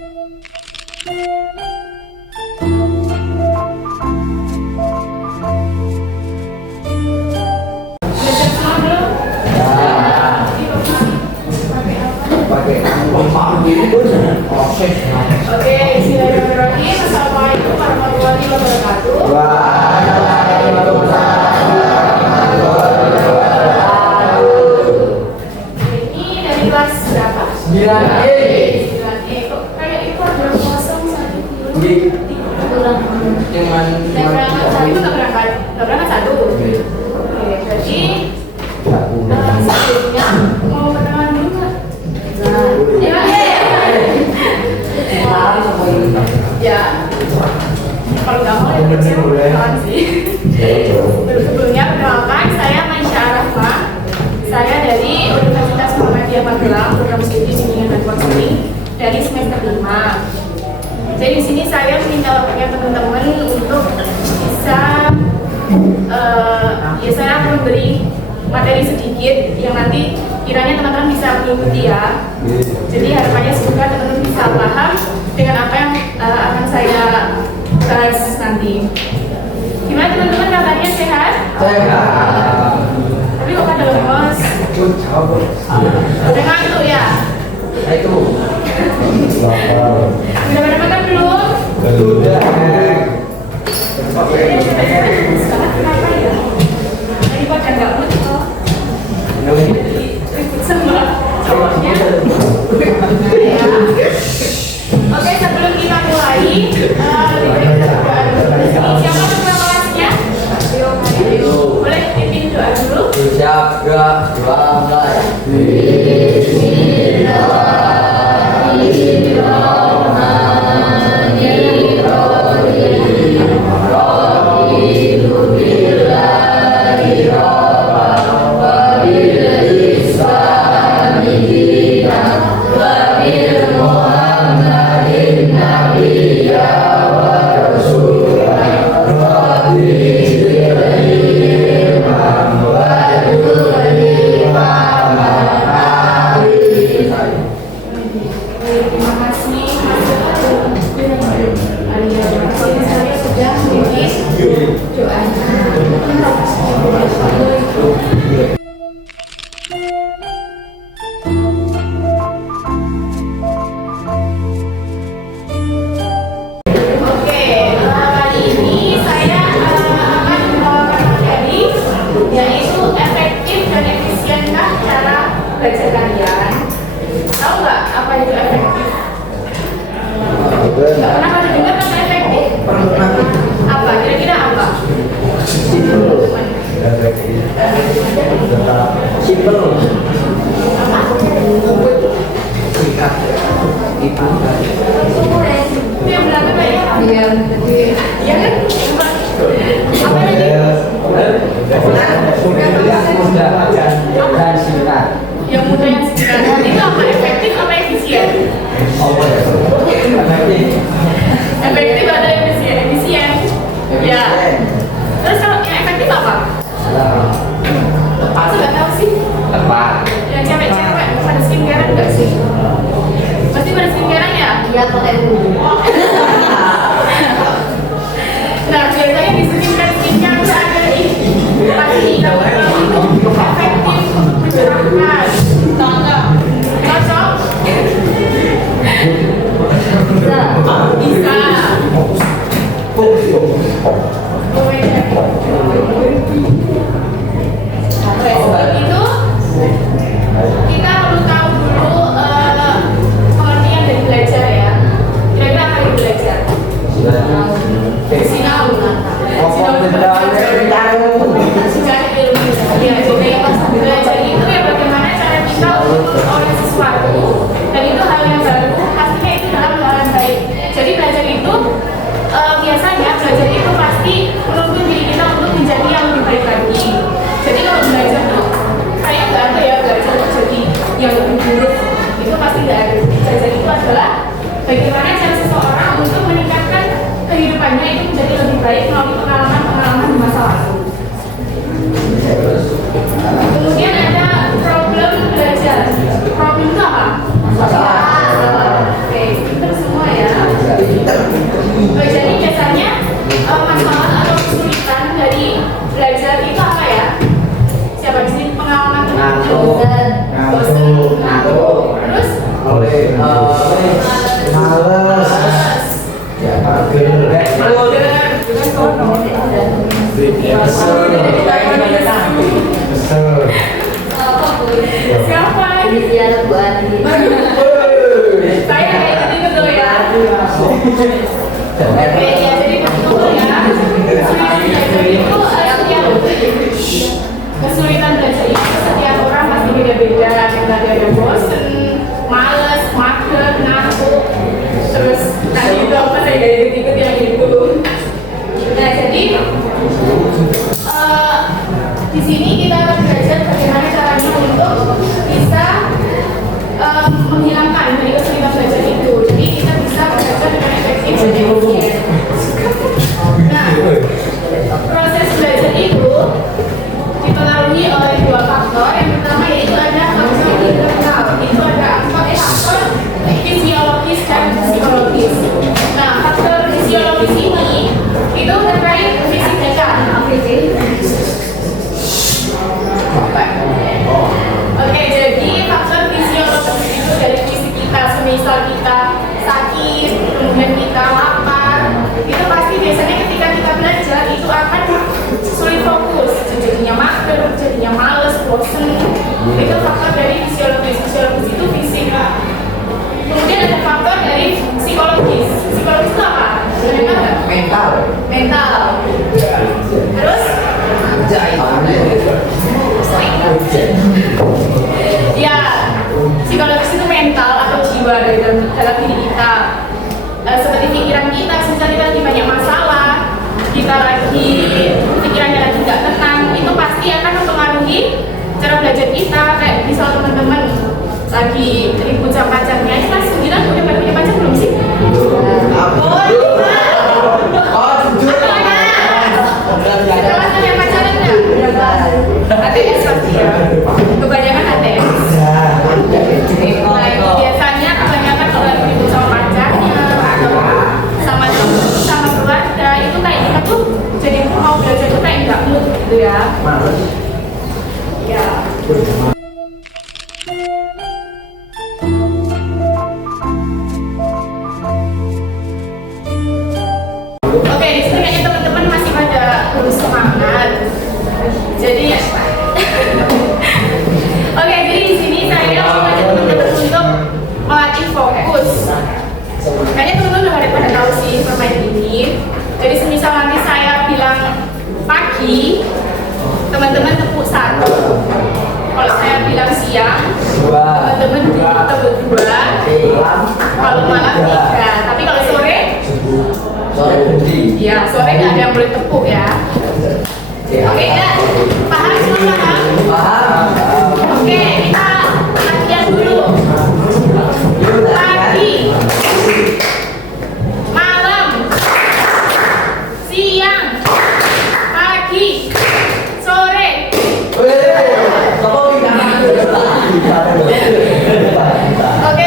Oke, bismillahirrahmanirrahim. Assalamualaikum warahmatullahi wabarakatuh. Ini dari kelas berapa? 9E. 9E. Kok kayak itu ada kosong satu? Cuman Satu itu nggak berangkat satu. Oke, jadi sebelumnya mau kenalan dulu nggak? Ya, kalau nggak mau ya kenalan sih. Sebelumnya perkenalkan, saya Maisha Arafah. Saya dari Universitas Muhammadiyah Magelang, program studi bimbingan dan konseling dari semester 5. Jadi di sini saya minta teman-teman untuk bisa saya akan memberi materi sedikit yang nanti kiranya teman-teman bisa mengikuti ya. Jadi harapannya semoga teman-teman bisa paham dengan apa yang akan saya bahas nanti. Gimana teman-teman, kabarnya sehat? sehat. Tapi kok pada lemes? Udah ngantuk ya? Itu. Udah pada makan belum? Sudah. Sekarang kenapa ya? Tadi kok ada nggak mood kok? Ribut sama cowoknya. Ya. Oke, sebelum kita mulai, siapa ketua kelasnya? Ayo, boleh pimpin doa dulu? Siap, gerak, mulai. Terima kasih saya sudah menulis doanya. Oke, kali ini saya akan membawakan materi yaitu efektif dan efisienkah cara belajar kalian. Tahu nggak apa itu efektif? Nggak pernah pada dengar kata efektif? Apa? Kira-kira apa? Simpel. Itu yang belakang Pak, ya? Iya, jadi ya kan? Apa lagi? Dan singkat. Yang mudah yang sederhana. Itu apa? Efektif apa efisien? Efektif ada efisien. Efisien. Ya. Terus kalau yang efektif apa? Aku nggak tahu sih. Tepat. Yang cewek-cewek pada skincare enggak sih? Pasti pada skincare ya? Iya, pakai dulu. Nah, biasanya di skincare itu ada pasti kalau itu efektif untuk mencerahkan. Cocok? Bisa. Sebelum itu kita perlu tahu dulu pengertian dari belajar ya. Kira-kira apa itu Males. Ya mager. Siapa? Saya kayak tadi betul ya. Oke, ya jadi betul ya. Kesulitan belajar itu setiap orang pasti beda-beda. Ada yang bosen, males, mager, ngantuk. Terus tadi itu apa saya gak ikut yang itu. Nah jadi di sini kita akan belajar bagaimana caranya untuk bisa menghilangkan dari kesulitan belajar itu. Jadi kita bisa belajar dengan efektif dan efisien. Nah, proses belajar itu dipengaruhi oleh dua faktor. Yang pertama yaitu ada faktor internal. Itu ada faktor fisiologis dan psikologis. Nah, faktor fisiologis ini itu terkait fisik kita. Oke, jadi faktor fisiologis itu dari fisik kita. Semisal kita sakit, kemudian kita lapar, itu pasti biasanya ketika kita belajar itu akan sulit fokus, jadinya mager, jadinya males, bosen. Itu faktor dari fisiologis. Fisiologis itu fisik. Kemudian ada faktor dari psikologis. Psikologis itu apa? Mental. Mental. Terus? Ya, psikologis itu mental atau jiwa dari dalam diri kita. Seperti pikiran kita, misalnya kita lagi banyak masalah, kita lagi pikirannya lagi nggak tenang, itu pasti akan mempengaruhi cara belajar kita. Kayak misal teman-teman lagi ribut sama pacarnya, ini kelas 9 udah punya pacar belum sih? Setelah punya pacaran nggak? ATS pasti ya. Kebanyakan ATS. Nah, biasanya kebanyakan kalau lagi ribut sama pacarnya atau sama temen, sama keluarga, itu kayak kita tuh jadi mau belajar tuh kayak nggak mood gitu ya. Ya. Oke, di sini kayaknya teman-teman masih pada terus semangat. Jadi oke, jadi di sini saya mau ngajak teman-teman untuk melatih fokus. Kayaknya teman-teman udah pada tahu sih permainan ini. Jadi semisal nanti saya bilang pagi, teman-teman tepuk 1. Kalau saya bilang siang, teman-teman tepuk 2. Kalau malam 3. Tapi kalau sore ya, sore nggak ada yang boleh tepuk ya. Oke, nggak? Paham semua paham? Oke, kita latihan dulu. Pagi, malam, siang, pagi, sore. Oke,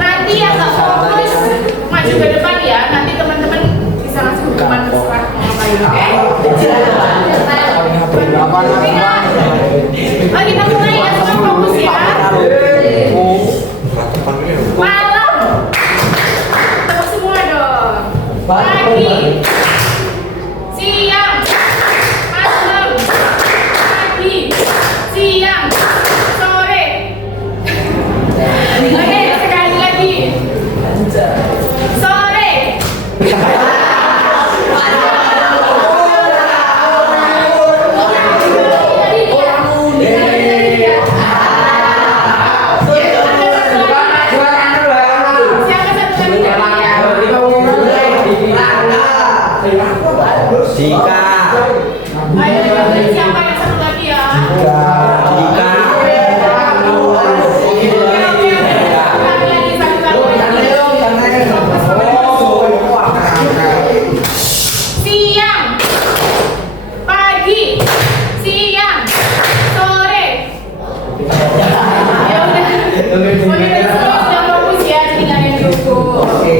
nanti yang nggak fokus maju ke depan ya. Nanti teman-teman bisa langsung hukuman terserah mau ngapain. Oke, kita mulai ya, semua fokus ya. Malam, tepuk semua dong. Pagi, siang, malam, pagi, siang, sore. Oke, sekali lagi. Sore. Jika Ayo, siapa yang satu lagi ya? Siang, pagi, siang, sore. Ya udah. Oke, terus sudah fokus ya, jadi nggak ada yang cukup. Oke.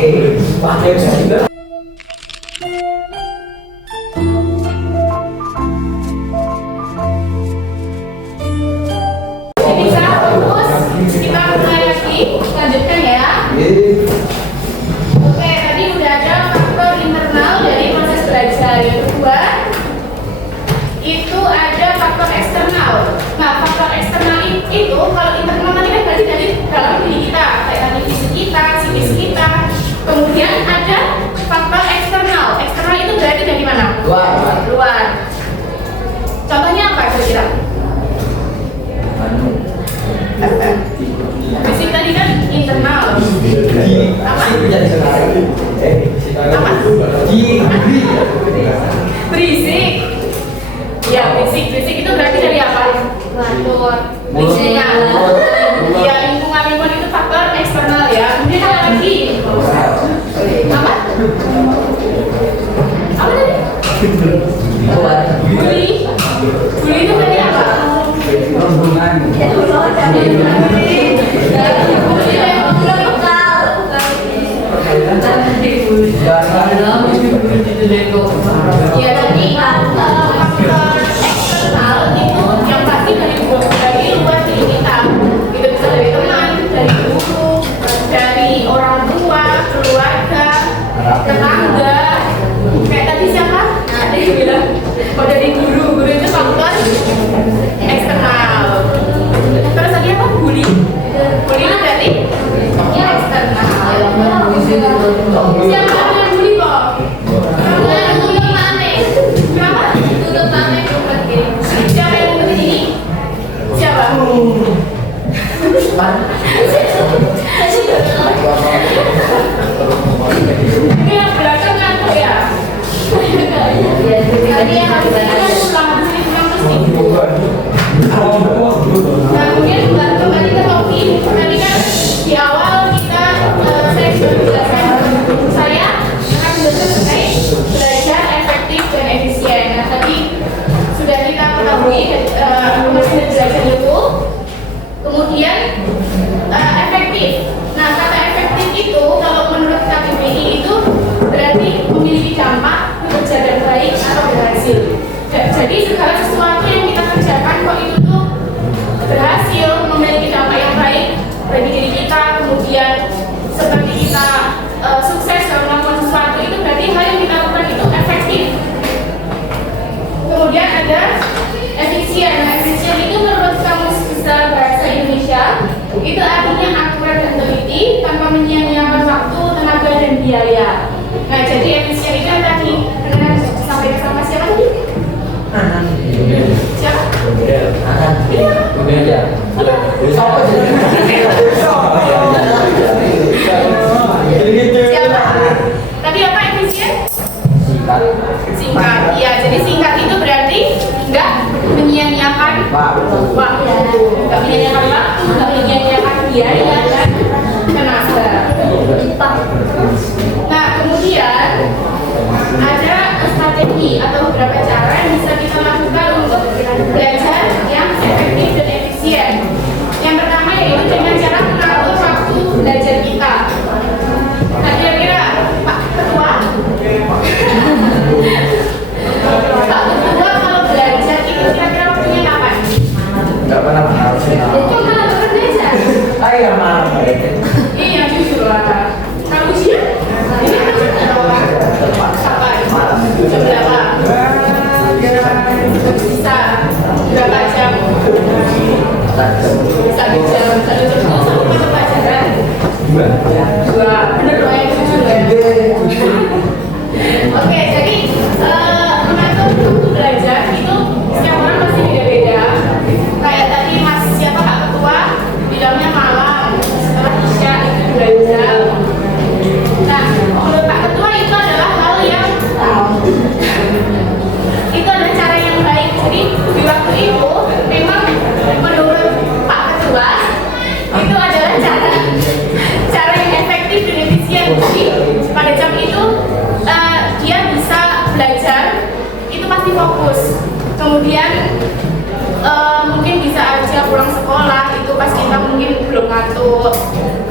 lagi. Apa? Apa tadi? Bully. Bully itu tadi apa? Rombongan. Ya tadi faktor eksternal itu yang pasti dari luar diri kita. Itu bisa dari teman, dari guru, dari orang tua, keluarga, tetangga. Kayak tadi siapa? Ada yang bilang, oh dari guru itu faktor eksternal. Terus tadi apa? Bully. Bully itu berarti ya eksternal. Siapa yang bully kok? Tutup mame. Berapa? Tutup mame rumput gini. Siapa yang rumput ini? Siapa? Ini yang belakang kan ya? Tadi yang habis ini kan pulang sini pulang mesti. Nah kemudian kembali ke topik. Tadi kan di awal kita saya sudah menjelaskan saya akan menjelaskan mengenai belajar efektif dan efisien. Nah tadi sudah kita ketahui metode belajar itu, kemudian efektif. Nah kata efektif itu kalau menurut KBBI itu berarti memiliki dampak, bekerja dan baik atau berhasil. Jadi segala sesuatu yang kita kerjakan kok itu tuh berhasil, memiliki dampak yang baik bagi diri kita, kemudian seperti kita sukses dalam melakukan sesuatu, itu berarti hal yang kita lakukan itu efektif. Kemudian ada efisien. Nah, efisien itu menurut Kamus Besar Bahasa Indonesia itu artinya akurat dan teliti tanpa menyia-nyiakan waktu, tenaga dan biaya. Nah jadi efisien itu yang tadi benar sampai sama siapa tadi? Siapa? Iya. Siapa? Tadi apa efisien? Singkat. Iya, jadi singkat itu berarti enggak menyia-nyiakan waktu, enggak menyia-nyiakan waktu, enggak menyia-nyiakan biaya dan tenaga. Nah, kemudian ada strategi atau beberapa cara yang bisa kita lakukan untuk belajar yang efektif dan efisien. Yang pertama yaitu dengan cara mengatur waktu belajar kita. Nah, kira-kira Pak Ketua, Pak Ketua kalau belajar itu kira-kira waktunya kapan? Enggak pernah mengatur. Kok malah bekerja? Saya malam. Iya, jujur lah. Kamu ujian? Ini kan kapan? Jam berapa? Bisa berapa jam? Satu jam. Satu jam itu satu mata pelajaran. Dua. Bener dong yang jujur ya? Oke, jadi mengatur waktu belajar itu setiap orang pasti beda-beda. Kayak tadi Mas siapa Pak Ketua bilangnya malam setelah Isya itu 2 jam. Nah, menurut Pak Ketua itu adalah hal yang itu adalah cara yang baik. Jadi di waktu itu memang menurut Pak Ketua itu adalah cara yang efektif dan efisien. Jadi pada jam itu dia bisa belajar itu pasti fokus. Kemudian mungkin bisa aja pulang sekolah itu pas kita mungkin belum ngantuk.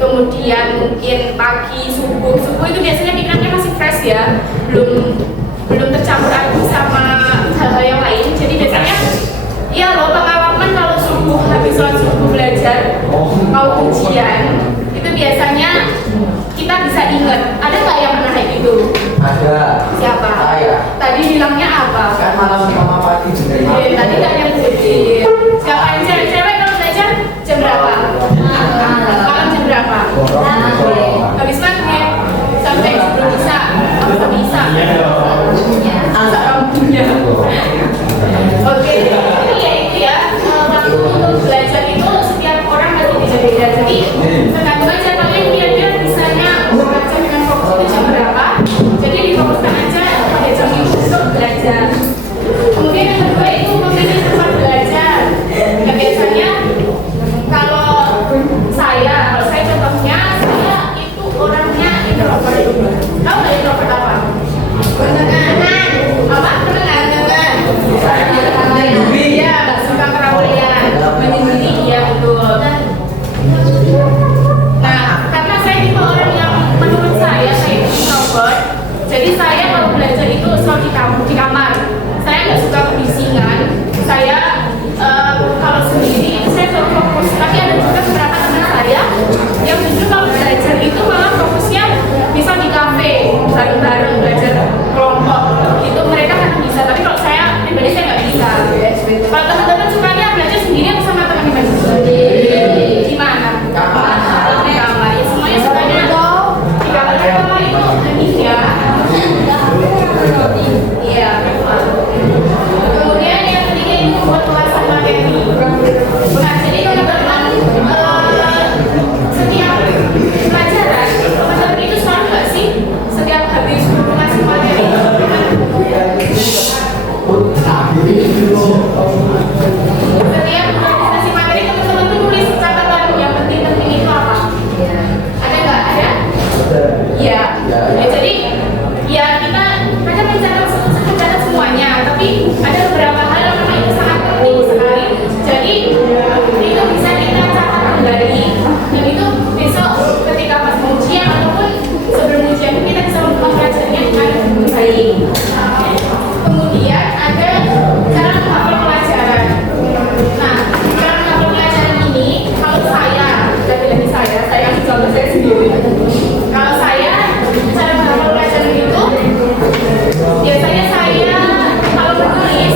Kemudian mungkin pagi subuh itu biasanya pikirannya masih fresh ya, belum tercampur aduk sama hal-hal yang lain. Jadi biasanya ya loh pengalaman kalau subuh habis sholat subuh belajar mau ujian itu biasanya kita bisa ingat. Ada nggak yang pernah kayak gitu? Ada. Siapa? Saya. Tadi bilangnya apa? Kan malam sama pagi juga. Tadi kan yang gede. Siapa yang cewek kalau belajar jam berapa? Malam jam berapa? Habis maghrib sampai sebelum isya. Sampai isya. Asal kamunya. Oke, jadi ya itu ya. Waktu untuk belajar itu setiap orang pasti beda-beda. Jadi tergantung aja kalian kira-kira bisanya belajar dengan fokus itu jam berapa. Jadi difokuskan aja pada jam itu untuk belajar. Kemudian yang kedua itu memilih tempat belajar. Kalau saya cara menghafal pelajaran itu biasanya saya kalau menulis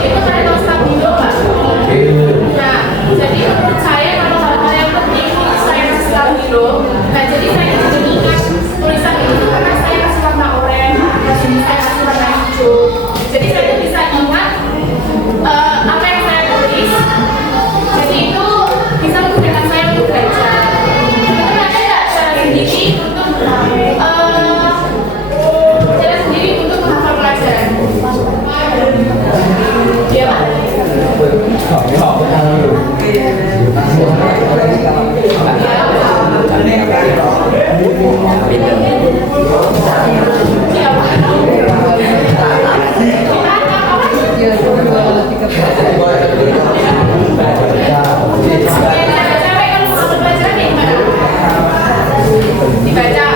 itu cari tahu stabilo Pak. Nah, jadi saya kalau hal-hal yang penting saya kasih stabilo. Nah, jadi saya jadi ingat tulisan itu karena saya kasih warna oranye, saya kasih warna hijau. Jadi saya tuh bisa ingat apa yang saya tulis. Jadi itu bisa memudahkan saya untuk belajar. Itu ada nggak cara sendiri untuk menghafal pelajaran? Iya Pak. Dibaca,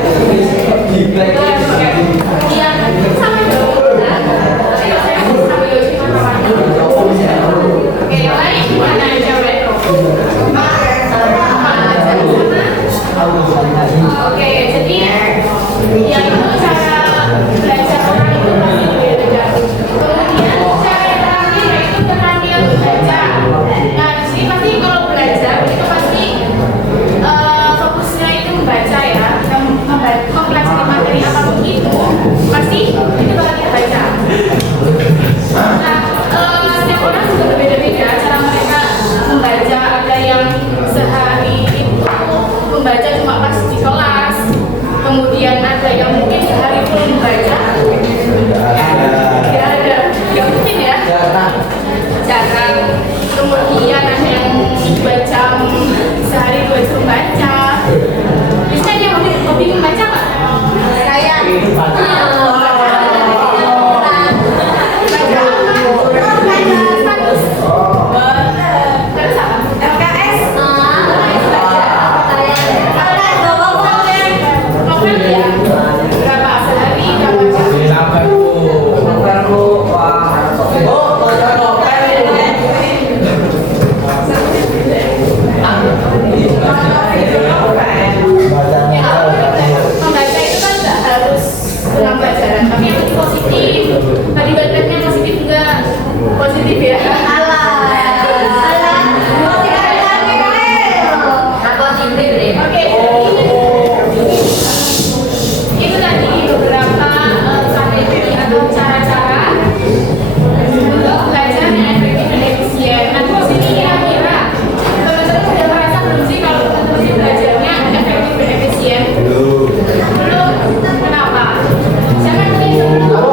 ditulis, ya. Iya, sama dong. Oke, yang lain gimana cewek? Oke, jadi ya itu cara belajar orang itu pasti beda-beda. Kemudian cara yang terakhir yaitu keterampilan membaca. Nah, di sini pasti kalau belajar itu pasti fokusnya itu membaca ya, mempelajari materi apapun itu pasti itu bakal kita baca. Nah, setiap orang juga berbeda-beda cara mereka membaca. Ada yang sehari itu membaca cuma pas di kelas, kemudian ada yang mungkin sehari full membaca. Ya ada, ya mungkin ya. Jarang. Kemudian ada yang 2 jam sehari 2 jam baca. Bisa dia hobi membaca nggak? Saya. Positif ya. Oke, itu tadi beberapa strategi atau cara-cara untuk belajar yang efektif dan efisien. Nah, di sini kira-kira teman-teman sudah merasa belum sih kalau teman-teman belajarnya efektif dan efisien? Belum. Kenapa? Siapa yang tadi belum?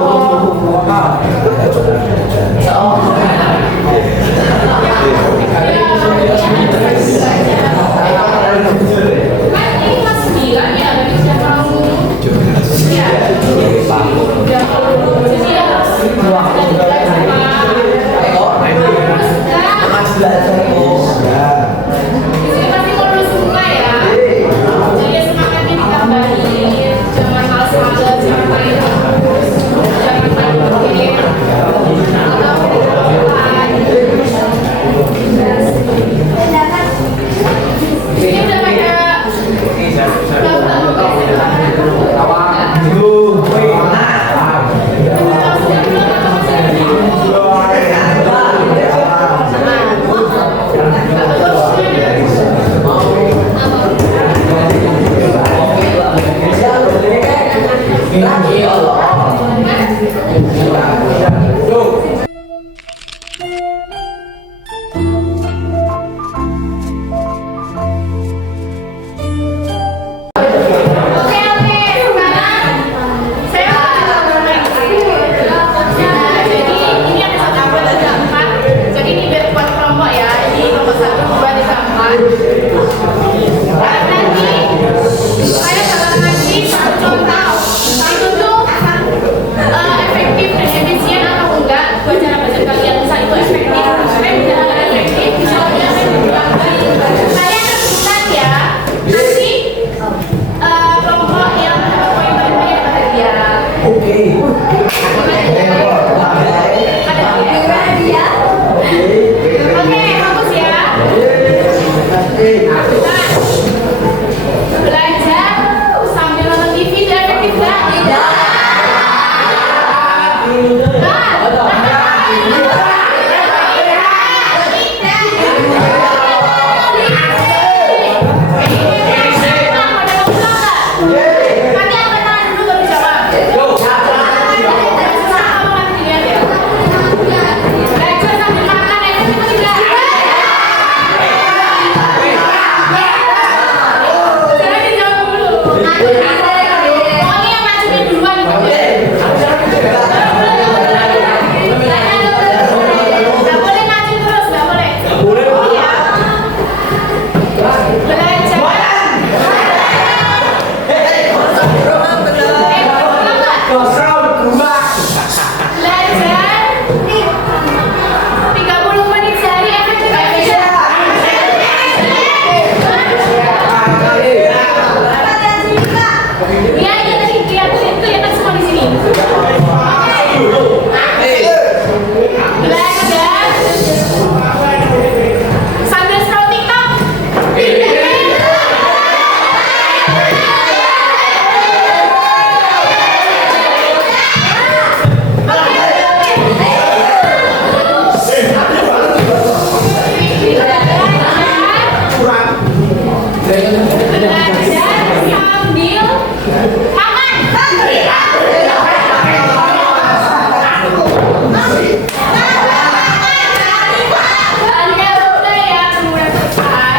Oke, Pokoknya yang ngajuin duluan itu. Nggak boleh ngaju terus, nggak boleh. Iya. Belajar. Belajar 30 menit sehari efektif nggak bisa? Iya, iya tadi kelihatan semua di sini. Belajar sambil scroll TikTok. Belajar sambil makan. Anda udah ya, udah selesai.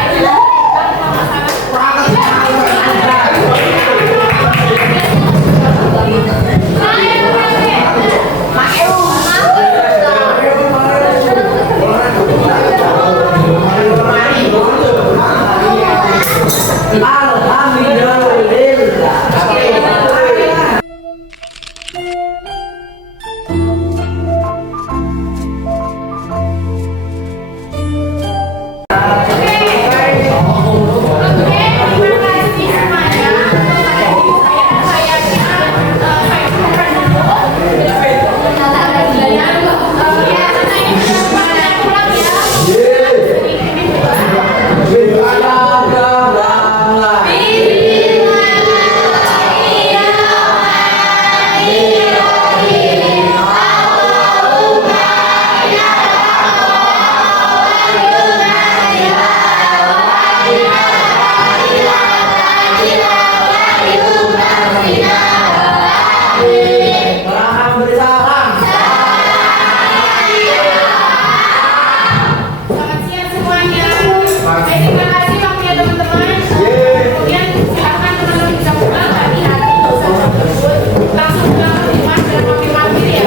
Selamat siang semuanya. Baik, terima kasih waktunya teman-teman. Kemudian silakan teman-teman bisa pulang, hati-hati nggak usah jemput. Langsung pulang ke rumah dan mampir-mampir ya.